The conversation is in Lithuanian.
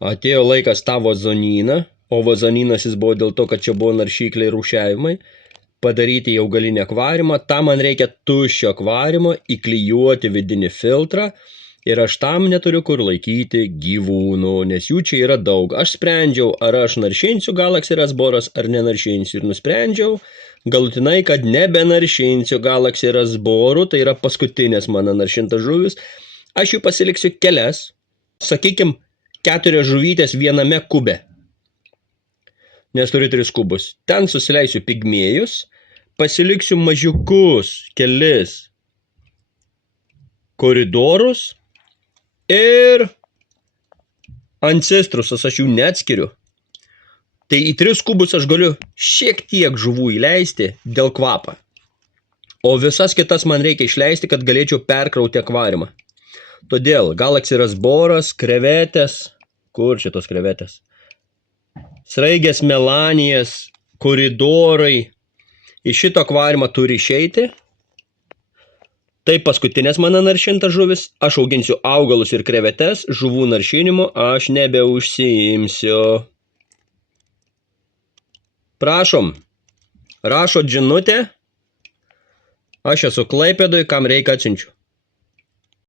Atėjo laikas tą vazonyną, o vazonynas jis buvo dėl to, kad čia buvo naršykliai ir rūšiavimai, padaryti į augalinį akvariumą. Tam man reikia tuščio akvariumo, įklijuoti vidinį filtrą ir aš tam neturiu kur laikyti gyvūnų, nes jų čia yra daug. Aš sprendžiau, ar aš naršinsiu Galaxy Rasboras ar nenaršinsiu ir nusprendžiau galutinai, kad nebenaršinsiu Galaxy Rasborų, tai yra paskutinės mano naršintas žuvis. Aš jų pasiliksiu kelias, sakykim, 4 žuvytės viename kube, nes turiu 3 kubus. Ten susileisiu pigmėjus, pasiliksiu mažiukus kelis koridorus ir ancestrusas aš jų neatskiriu. Tai į 3 kubus aš galiu šiek tiek žuvų įleisti dėl kvapą. O visas kitas man reikia išleisti, kad galėčiau perkrauti akvariumą. Todėl Galaxy Rasboras, krevetės, kur čia tos krevetės? Sraigės melanijas, koridorai, iš šito akvariumą turi išeiti. Tai paskutinės mano naršintas žuvis, aš auginsiu augalus ir krevetes, žuvų naršinimu aš nebeužsiimsiu. Prašom, rašot žinutę, aš esu Klaipėdoj, kam reikia atsiunčiu.